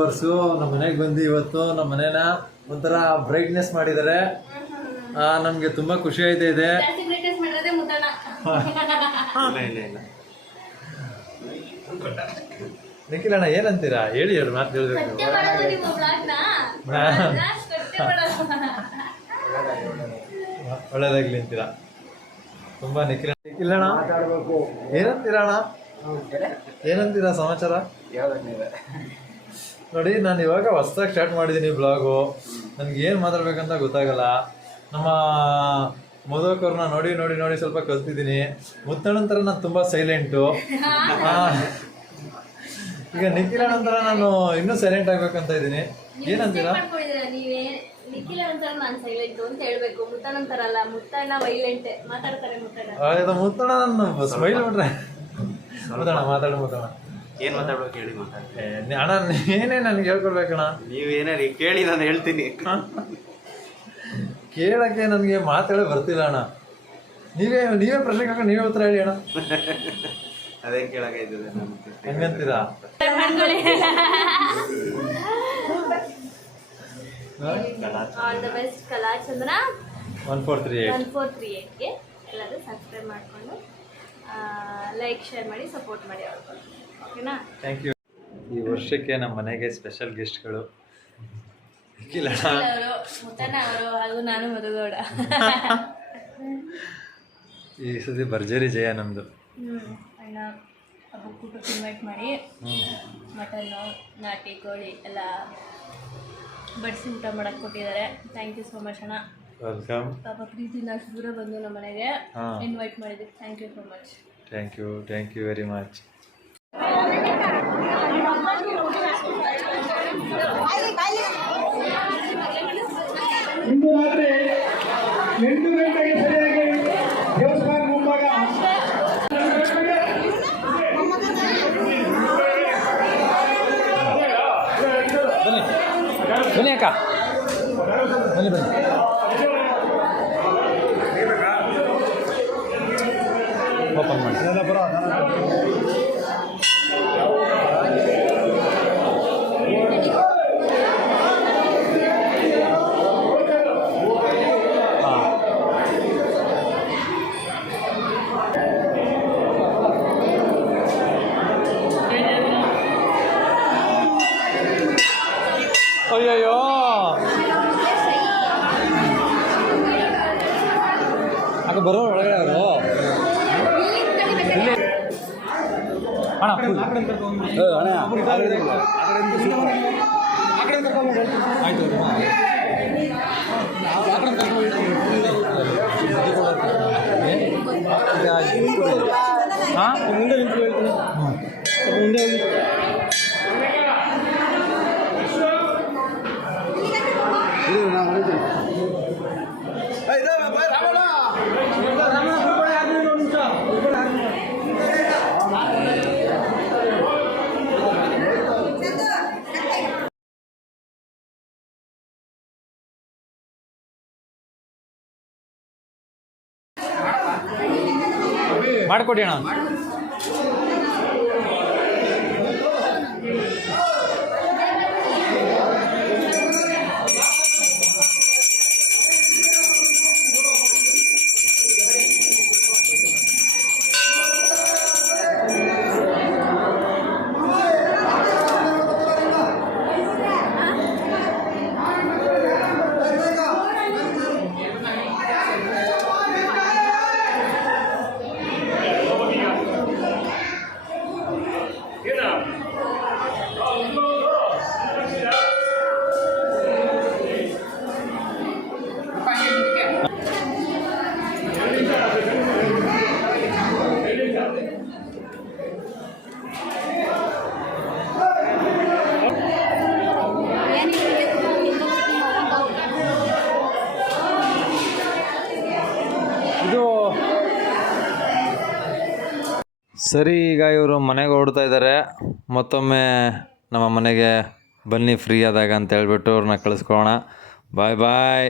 ನಮ್ಮ ಮನೆಗೆ ಬಂದು ಇವತ್ತು ನಮ್ಮ ಮನೇನ ಒಂಥರ ಬ್ರೈಟ್ನೆಸ್ ಮಾಡಿದ್ದಾರೆ. ನಮ್ಗೆ ತುಂಬಾ ಖುಷಿ ಆಯ್ತಾ ಇದೆ. ನಿಖಿಲ್ ಅಣ್ಣ ಏನಂತೀರಾ ಹೇಳಿ, ಎರಡು ಮಾತು ಹೇಳ್ಬೇಕು. ಒಳ್ಳೇದಾಗ್ಲಿ ಅಂತೀರಾ ತುಂಬಾ. ನಿಖಿಲ್ ಅಣ್ಣ ಏನಂತೀರಾ ಅಣ್ಣ, ಏನಂತೀರಾ ಸಮಾಚಾರ? ನೋಡಿ, ನಾನು ಇವಾಗ ಹೊಸದಾಗಿ ಸ್ಟಾರ್ಟ್ ಮಾಡಿದ್ದೀನಿ ಬ್ಲಾಗು. ನನಗೆ ಏನು ಮಾತಾಡ್ಬೇಕಂತ ಗೊತ್ತಾಗಲ್ಲ. ನಮ್ಮ ಮಧುಕರ್ನ ನೋಡಿ ನೋಡಿ ನೋಡಿ ಸ್ವಲ್ಪ ಕಲ್ತಿದ್ದೀನಿ. ಮುತ್ತಣ್ಣಂತರ ನಾನು ತುಂಬ ಸೈಲೆಂಟು. ಈಗ ನಿಖಿಲ ನಂತರ ನಾನು ಇನ್ನೂ ಸೈಲೆಂಟ್ ಆಗ್ಬೇಕಂತ ಇದ್ದೀನಿ. ಏನಂತೀರಾ? ಮುತ್ತಣ್ಣ ನಾನು ಸ್ಮೈಲ್ ಮಾಡ್ರೆ ಮುತ್ತಣ್ಣ ಮಾತಾಡು. ಮುತ್ತಣ್ಣ ಏನ್ ಮಾತಾಡ್ಬೇಕು ಹೇಳಿ. ಅಣ್ಣ ಏನೇ ನನಗೆ ಹೇಳ್ಕೊಡ್ಬೇಕಣ್ಣ. ನೀವೇನೇ ಕೇಳಿ ನಾನು ಹೇಳ್ತೀನಿ. ಕೇಳಕ್ಕೆ ನನಗೆ ಮಾತಾಡೇ ಬರ್ತಿಲ್ಲ ಅಣ್ಣ. ನೀವೇ ಪ್ರಶ್ನೆ ಹಾಕೊಂಡು ನೀವೇ ಉತ್ತರ ಹೇಳಿ ಅಣ್ಣ. ಅದೇ ಕೇಳಾಕೈತದೆ ಹೆಂಗಂತೀರಾ? ಆಲ್ ದ ಬೆಸ್ಟ್ ಕಲಾಚಂದ್ರ 1438 ಎಲ್ಲರೂ ಸಬ್ಸ್ಕ್ರೈಬ್ ಮಾಡಿಕೊಂಡು ಲೈಕ್ ಶೇರ್ ಮಾಡಿ ಸಪೋರ್ಟ್ ಮಾಡಿ ಅವ್ರಿಗೆ. ಓಕೆನಾ? Thank you. ಈ ವರ್ಷಕ್ಕೆ ನಮ್ಮ ಮನೆಗೆ ಸ್ಪೆಷಲ್ ಗೆಸ್ಟ್ಗಳು ನಿಖಿಲ್ ಅವರು, ಮುತ್ತಣ್ಣ ಅವರು ಹಾಗೂ ನಾನು ಮಧುಗೌಡ. ಈ ಸತಿ ಭರ್ಜರಿ ಜಯ ನಮ್ಮದು. ಅಣ್ಣ ಹಬ್ಬಕ್ಕೆ ಊಟಕ್ಕೆ ಇನ್ವೈಟ್ ಮಾಡಿ ಮಟನ್ನು, ನಾಟಿ ಕೋಳಿ ಎಲ್ಲ ಬಡಿಸಿ ಊಟ ಮಾಡಕ್ಕೆ ಕೊಟ್ಟಿದ್ದಾರೆ. ಥ್ಯಾಂಕ್ ಯು ಸೋ ಮಚ್ ಅಣ್ಣ. ವೆಲ್ಕಮ್. ಪಾಪ ಪ್ರೀತಿನ ಅಷ್ಟು ದೂರ ಬಂದು ನಮ್ಮ ಮನೆಗೆ ಇನ್ವೈಟ್ ಮಾಡಿದ್ದಕ್ಕೆ thank you so much. Thank you very much. ಇಂದು ರಾತ್ರಿ 8 ಗಂಟೆಗೆ ಸರಿಯಾಗಿ ದೇವಸ್ಥಾನ ಮುಂಭಾಗ ಬನ್ನಿ ಅಕ್ಕ, ಬನ್ನಿ. ಓಪನ್ ಮಾಡಿ. ಅಯ್ಯಯ್ಯೋ, ಆಗ ಬರೋ ಒಳಗಡೆ ಅವರು ಅಣ್ಣ ಮುಂದೆ ನಿಂತು ಹೇಳ್ತೀನಿ. ಮುಂದೆ ಹೋಗಿ. ಮಾಡಿಕೊಡಿ ಅಣ್ಣ. ಸರಿ, ಈಗ ಇವರು ಮನೆಗೆ ಹೊರಡ್ತಾ ಇದ್ದಾರೆ. ಮತ್ತೊಮ್ಮೆ ನಮ್ಮ ಮನೆಗೆ ಬನ್ನಿ ಫ್ರೀ ಆದಾಗ ಅಂತ ಹೇಳ್ಬಿಟ್ಟು ಅವ್ರನ್ನ ಕಳಿಸ್ಕೊಳ್ಳೋಣ. ಬಾಯ್ ಬಾಯ್.